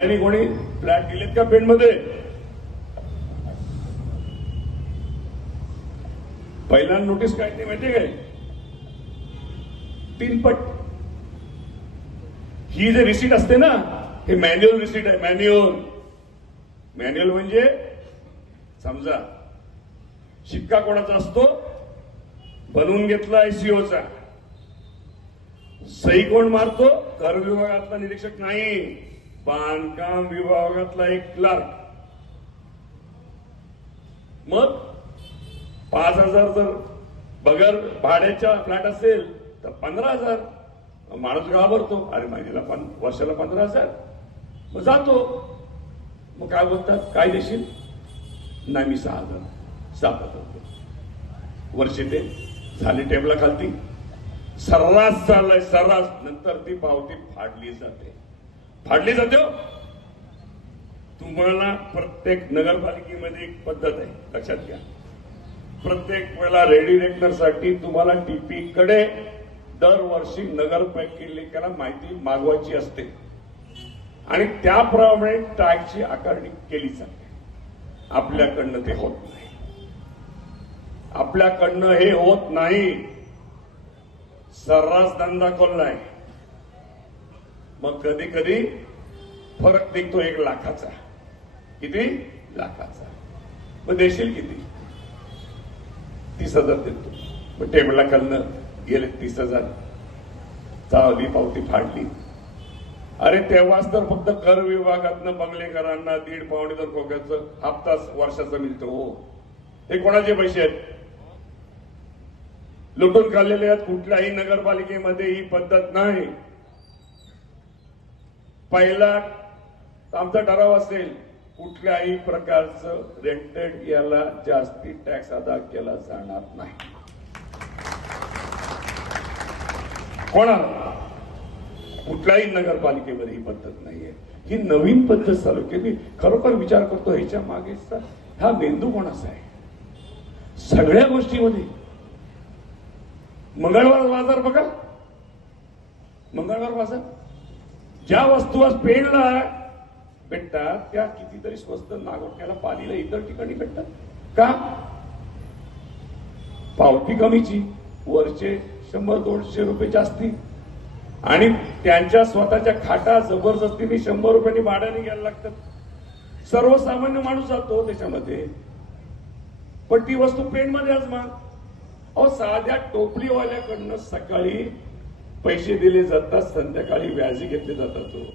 आणि कोणी फ्लॅट दिलेत का पेणमध्ये? पहिला नोटीस काय नाही माहितीये काय तीन पट ही जे रिसीट असते ना हे मॅन्युअल रिसीट आहे मॅन्युअल मॅन्युअल म्हणजे समजा शिक्का कोणाचा असतो? बनवून घेतला आयसीओचा सही कोण मारतो? कर विभागातला निरीक्षक नाही. बांधकाम विभागातला एक क्लार्क मग पाच हजार जर बगर भाड्याच्या फ्लॅट असेल तर पंधरा हजार. माणूस घाबरतो अरे महिन्याला पण वर्षाला पंधरा हजार. मग जातो. मग काय बोलतात? काय देशील? नाही मी सहा हजार. सात हजार वर्षे ते झाली टेबला खालती. सर्रास चाललाय सर्रास. नंतर ती पावती फाडली जाते. फाडली जाते हो. तुम्हाला प्रत्येक नगरपालिकेमध्ये एक पद्धत आहे. लक्षात घ्या. प्रत्येक वेळेला रेडी रेकनरसाठी तुम्हाला टीपी कडे दरवर्षी नगरपालिकेला माहिती मागवायची असते. आणि त्याप्रमाणे टॅक्सची आकारणी केली जाते. आपल्याकडनं ते होत नाही. आपल्याकडनं हे होत नाही. सर्रास धंदा नाही मग कधी कधी फरक निघतो एक लाखाचा. किती? लाखाचा. मग देशील किती? तीस हजार देतो. मग टेबला खालनं गेले तीस हजार. चावली पावती फाडली. अरे तेव्हाच तर फक्त कर विभागातनं बंगलेकरांना दीड पावणे तर खोक्याचं हप्ता वर्षाचा मिळतो हो. हे कोणाचे पैसे आहेत? लुटून खाल्लेले आहेत कुठल्याही नगरपालिकेमध्ये ही पद्धत नाही. पहिला आमचा ठराव असेल कुठल्याही प्रकारचं रेंटेड याला जास्ती टॅक्स अदा केला जाणार नाही. कोणाला? कुठल्याही नगरपालिकेमध्ये ही पद्धत नाहीये. ही नवीन पद्धत चालू केली. खरोखर विचार करतो ह्याच्या मागेचा हा मेंदू कोणाचा आहे? सगळ्या गोष्टीमध्ये. मंगळवार बाजार बघा. मंगळवार बाजार? ज्या वस्तू आज पेणला भेटतात त्या कितीतरी स्वस्त नागोठ्याला पालीला इतर ठिकाणी भेटतात. का? पावती कमीची वरचे शंभर दोनशे रुपये जास्ती. आणि त्यांच्या स्वतःच्या खाटा जबरदस्तीने शंभर रुपयांनी भाड्याने घ्यायला लागतात. सर्वसामान्य माणूस जातो त्याच्यामध्ये. पण ती वस्तू पेंटमध्ये आज मग अहो साध्या टोपलीवाल्याकडनं सकाळी पैसे दिले जातात संध्याकाळी व्याजी घेतले जातात